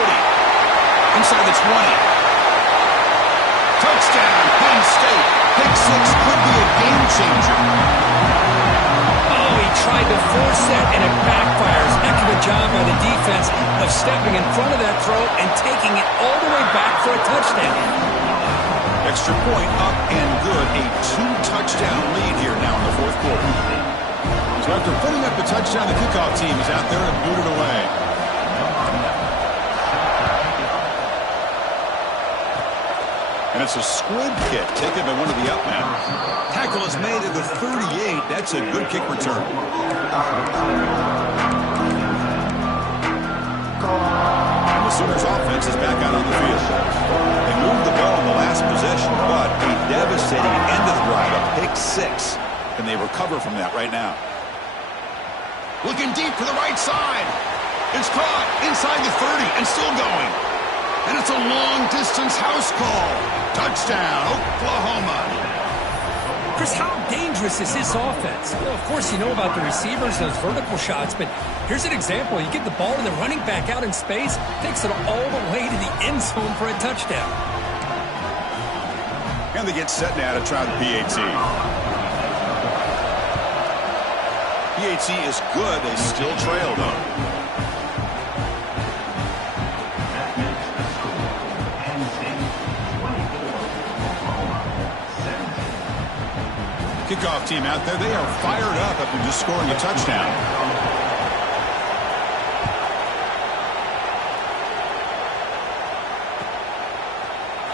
Inside the 20. Touchdown, Penn State. Pick 6 could be a game changer. Oh, he tried to force that, and it backfires. Heck of a job by the defense of stepping in front of that throw and taking it all the way back for a touchdown. Extra point up and good. A 2-touchdown lead here now in the fourth quarter. So after putting up a touchdown, the kickoff team is out there and booted away. And it's a squib kick taken by one of the up men. Tackle is made at the 38. That's a good kick return. And the Sooners offense is back out on the field. They moved the ball in the last possession, but a devastating end of the drive, a pick 6. Can they recover from that right now? Looking deep to the right side. It's caught inside the 30 and still going. And it's a long-distance house call. Touchdown, Oklahoma. Chris, how dangerous is this offense? Well, of course, you know about the receivers, those vertical shots, but here's an example. You get the ball to the running back out in space, takes it all the way to the end zone for a touchdown. And they get set now to try the PAT. PAT is good. They still trail, though. Kickoff team out there. They are fired up after just scoring a touchdown.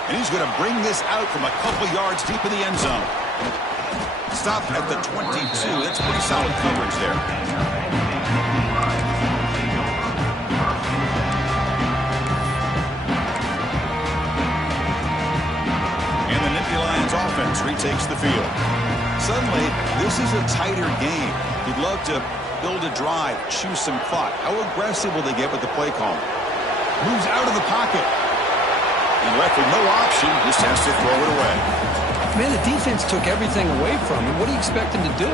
And he's going to bring this out from a couple yards deep in the end zone. Stopped at the 22. That's pretty solid coverage there. offense retakes the field. Suddenly, this is a tighter game. You'd love to build a drive, choose some clock. How aggressive will they get with the play call? Moves out of the pocket. And left with no option, just has to throw it away. Man, the defense took everything away from him. What do you expect him to do?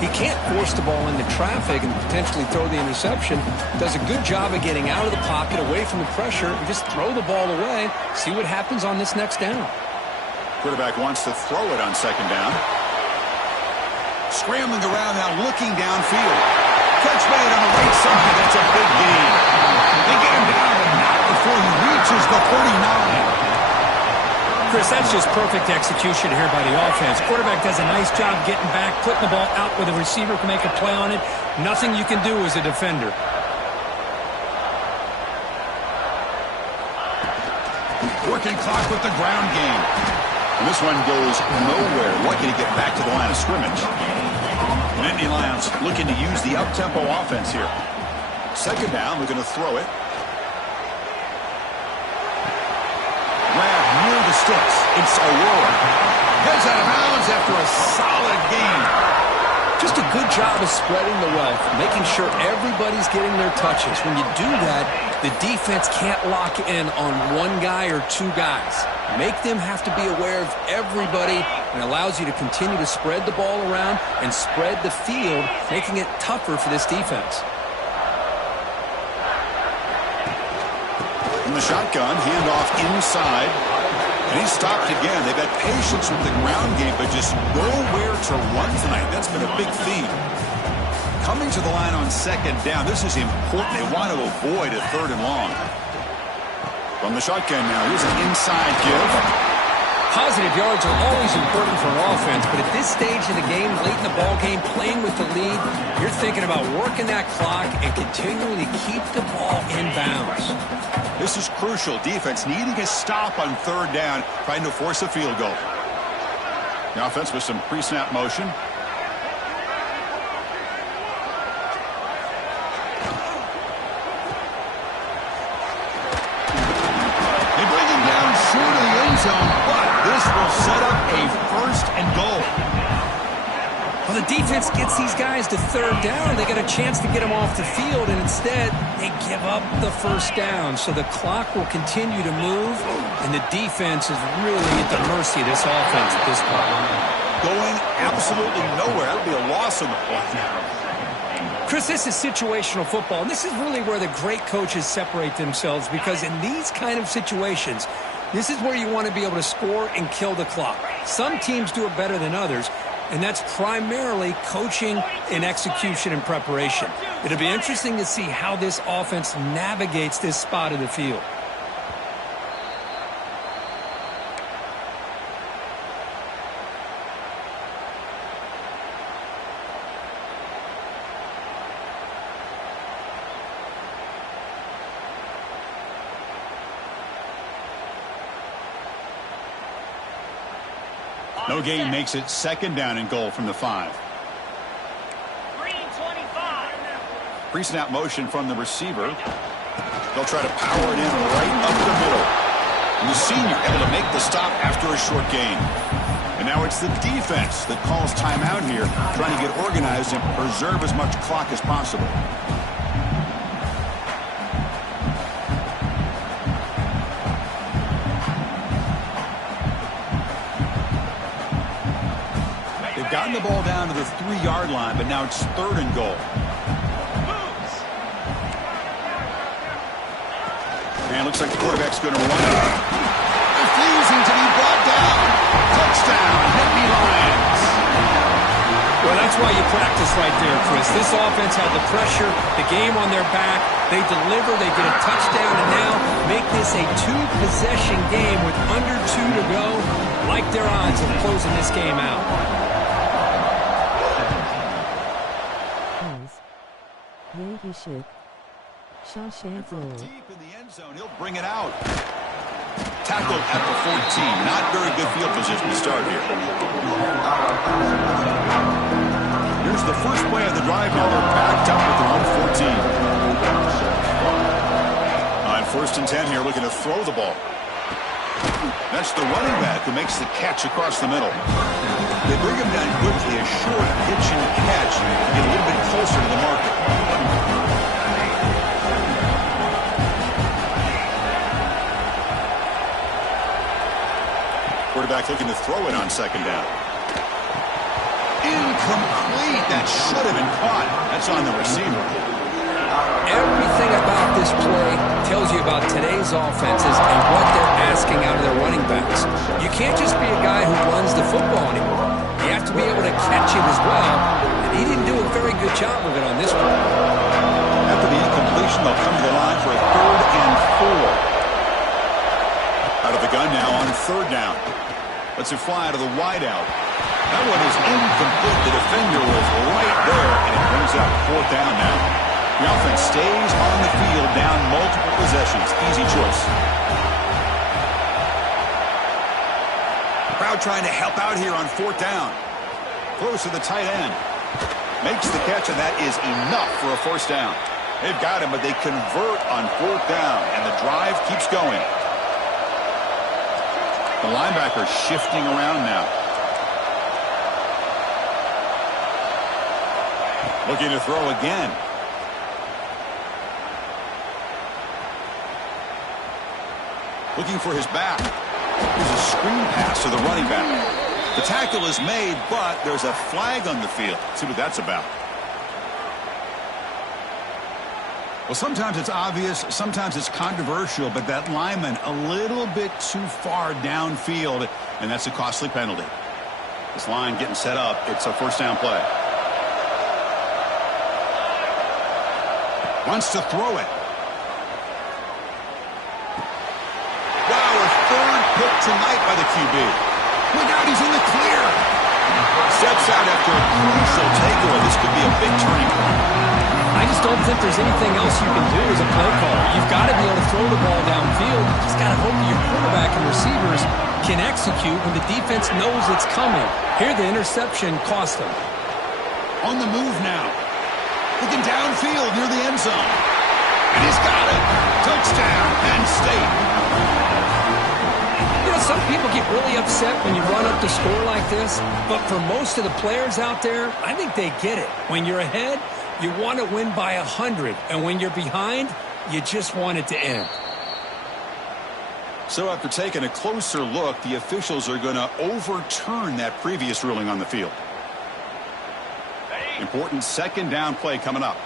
He can't force the ball into traffic and potentially throw the interception. Does a good job of getting out of the pocket, away from the pressure, and just throw the ball away. See what happens on this next down. Quarterback wants to throw it on second down. Scrambling around now, looking downfield. Catch made on the right side. That's a big gain. They get him down, but not before he reaches the 39. Chris, that's just perfect execution here by the offense. Quarterback does a nice job getting back, putting the ball out where the receiver can make a play on it. Nothing you can do as a defender. Working clock with the ground game. And this one goes nowhere. Lucky to get back to the line of scrimmage. And Nittany Lions looking to use the up-tempo offense here. Second down, we're going to throw it. Grab near the sticks. It's Aurora. Heads out of bounds after a solid gain. Just a good job of spreading the wealth, making sure everybody's getting their touches. When you do that, the defense can't lock in on one guy or two guys. Make them have to be aware of everybody, and allows you to continue to spread the ball around and spread the field, making it tougher for this defense. In the shotgun, handoff inside. And he's stopped again. They've had patience with the ground game, but just nowhere to run tonight. That's been a big theme. Coming to the line on second down. This is important. They want to avoid a third and long. From the shotgun now, here's an inside give. Positive yards are always important for an offense, but at this stage of the game, late in the ball game, playing with the lead, you're thinking about working that clock and continuing to keep the ball in bounds. This is crucial. Defense needing a stop on third down, trying to force a field goal. The offense with some pre-snap motion. They bring him down short of the end zone, but this will set up a first and goal. Well, the defense gets these guys to third down. They got a chance to get them off the field, and instead they give up the first down. So the clock will continue to move, and the defense is really at the mercy of this offense at this point. Going absolutely nowhere. That'll be a loss on the play. Chris, this is situational football, and this is really where the great coaches separate themselves, because in these kind of situations, this is where you want to be able to score and kill the clock. Some teams do it better than others, and that's primarily coaching and execution and preparation. It'll be interesting to see how this offense navigates this spot of the field. No gain makes it second down and goal from the 5. Pre-snap motion from the receiver. They'll try to power it in right up the middle. And the senior able to make the stop after a short gain. And now it's the defense that calls timeout here, trying to get organized and preserve as much clock as possible. Gotten the ball down to the 3-yard line, but now it's third and goal. And looks like the quarterback's going to run it. Refusing to be brought down. Touchdown, Nittany Lions. Well, that's why you practice right there, Chris. This offense had the pressure, the game on their back. They deliver, they get a touchdown, and now make this a 2-possession game with under 2 to go. Like their odds of closing this game out. Deep in the end zone, he'll bring it out. Tackled at the 14. Not very good field position to start here. Here's the first play of the drive. Now they're backed up with their own 14. On first and 10 here, looking to throw the ball. That's the running back who makes the catch across the middle. They bring him down quickly, a short pitch and catch to get a little bit closer to the market. Quarterback looking to throw it on second down. Incomplete. That should have been caught. That's on the receiver. Everything about this play tells you about today's offenses and what they're asking out of their running backs. You can't just be a guy who runs the football anymore. You have to be able to catch it as well, and he didn't do a very good job of it on this one. After the incompletion, they'll come to the line for a 3rd and 4. Out of the gun now on 3rd down. Lets it fly to the wideout. That one is incomplete. The defender was right there, and it brings up 4th down now. The offense stays on the field, down multiple possessions. Easy choice. Crowd trying to help out here on 4th down. Close to the tight end. Makes the catch, and that is enough for a 1st down. They've got him, but they convert on 4th down, and the drive keeps going. The linebacker shifting around now. Looking to throw again. Looking for his back. There's a screen pass to the running back. The tackle is made, but there's a flag on the field. Let's see what that's about. Well, sometimes it's obvious, sometimes it's controversial, but that lineman a little bit too far downfield, and that's a costly penalty. This line getting set up. It's a 1st down play. Wants to throw it. Wow, a 3rd pick tonight by the QB. Look out, he's in the clear. Steps out after a crucial takeaway. This could be a big turning point. I just don't think there's anything else you can do as a play caller. You've got to be able to throw the ball downfield. You just got to hope that your quarterback and receivers can execute when the defense knows it's coming. Here, the interception cost them. On the move now. Looking downfield near the end zone. And he's got it. Touchdown, Penn State. You know, some people get really upset when you run up the score like this, but for most of the players out there, I think they get it. When you're ahead, you want to win by 100, and when you're behind, you just want it to end. So after taking a closer look, the officials are going to overturn that previous ruling on the field. Important 2nd down play coming up.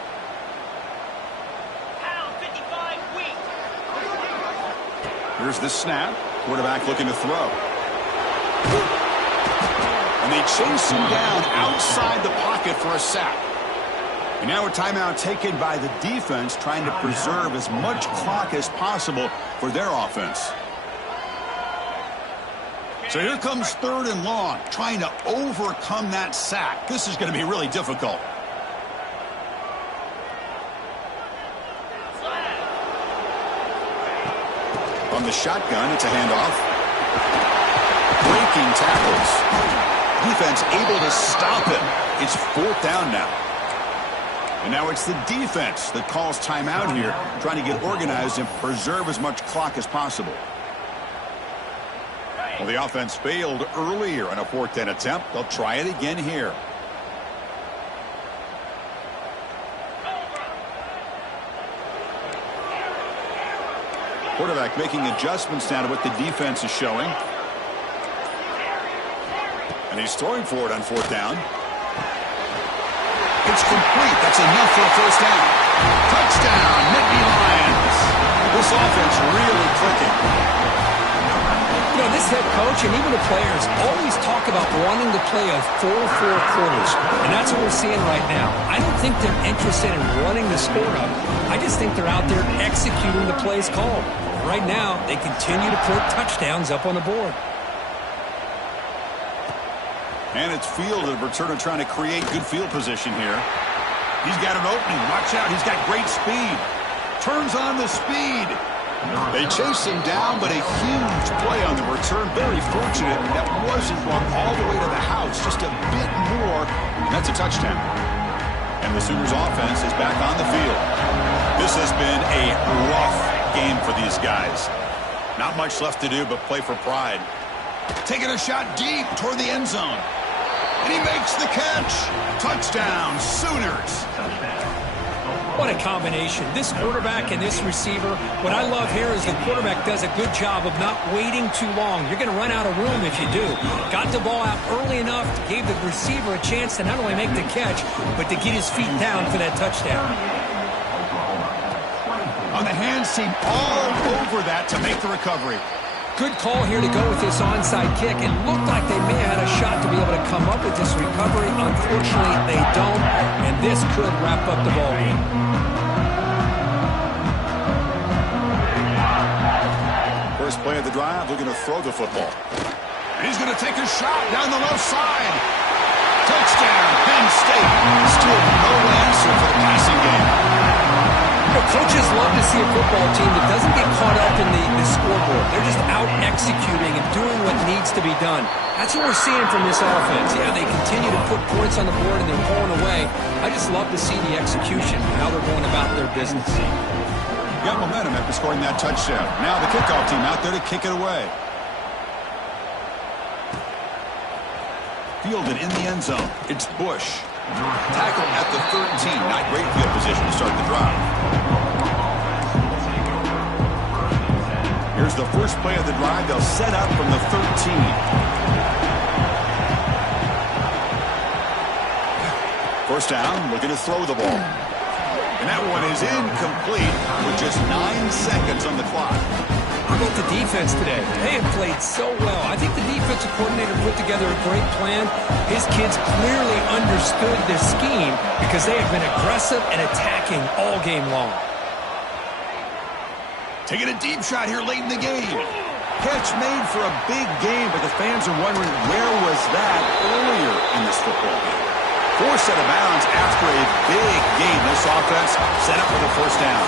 Here's the snap. Quarterback looking to throw. And they chase him down outside the pocket for a sack. And now a timeout taken by the defense, trying to preserve as much clock as possible for their offense. So here comes 3rd and long, trying to overcome that sack. This is going to be really difficult. From the shotgun, it's a handoff. Breaking tackles. Defense able to stop him. It's 4th down now. And now it's the defense that calls timeout here, trying to get organized and preserve as much clock as possible. Well, the offense failed earlier on a 4th down attempt. They'll try it again here. Quarterback making adjustments now to what the defense is showing. And he's throwing for it on 4th down. It's complete. That's enough for a 1st down. Touchdown, Nittany Lions. This offense really clicking. You know, this head coach and even the players always talk about wanting to play a 4-4 quarters, and that's what we're seeing right now. I don't think they're interested in running the score up. I just think they're out there executing the plays called. Right now, they continue to put touchdowns up on the board. And it's fielded. Returner trying to create good field position here. He's got an opening. Watch out. He's got great speed. Turns on the speed. They chase him down, but a huge play on the return. Very fortunate that wasn't brought all the way to the house. Just a bit more, and that's a touchdown. And the Sooners offense is back on the field. This has been a rough game for these guys. Not much left to do but play for pride. Taking a shot deep toward the end zone. And he makes the catch. Touchdown, Sooners. What a combination. This quarterback and this receiver. What I love here is the quarterback does a good job of not waiting too long. You're going to run out of room if you do. Got the ball out early enough, gave the receiver a chance to not only make the catch, but to get his feet down for that touchdown. On the hands team, all over that to make the recovery. Good call here to go with this onside kick. It looked like they may have had a shot to be able to come up with this recovery. Unfortunately, they don't, and this could wrap up the ball game. First play of the drive, looking to throw the football. And he's going to take a shot down the left side. Touchdown, Penn State. Still no answer for the passing game. Coaches love to see a football team that doesn't get caught up in the scoreboard. They're just out executing and doing what needs to be done. That's what we're seeing from this offense. Yeah, they continue to put points on the board and they're pulling away. I just love to see the execution, how they're going about their business. Got momentum after scoring that touchdown. Now the kickoff team out there to kick it away. Fielded in the end zone. It's Bush. Tackle at the 13. Not great field position to start the drive. Here's the first play of the drive. They'll set up from the 13. First down, looking to throw the ball. And that one is incomplete with just 9 seconds on the clock. How about the defense today? They have played so well. I think the defensive coordinator put together a great plan. His kids clearly understood their scheme because they have been aggressive and attacking all game long. Taking a deep shot here late in the game. Catch made for a big game, but the fans are wondering where was that earlier in this football game. Forced out of bounds after a big game. This offense set up for the first down.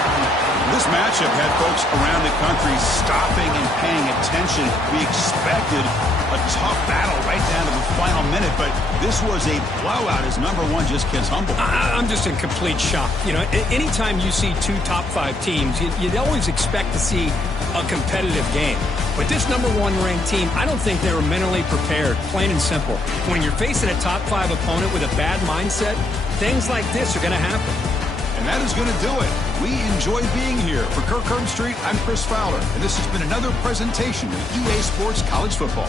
This matchup had folks around the country stopping and paying attention. We expected a tough battle right down to the final minute, but this was a blowout as number one just gets humbled. I'm just in complete shock. You know, anytime you see two top 5 teams, you'd always expect to see a competitive game. But this number 1 ranked team, I don't think they were mentally prepared, plain and simple. When you're facing a top 5 opponent with a bad mindset, things like this are going to happen. And that is going to do it. We enjoy being here. For Kirk Herbstreit, I'm Chris Fowler, and this has been another presentation of EA Sports College Football.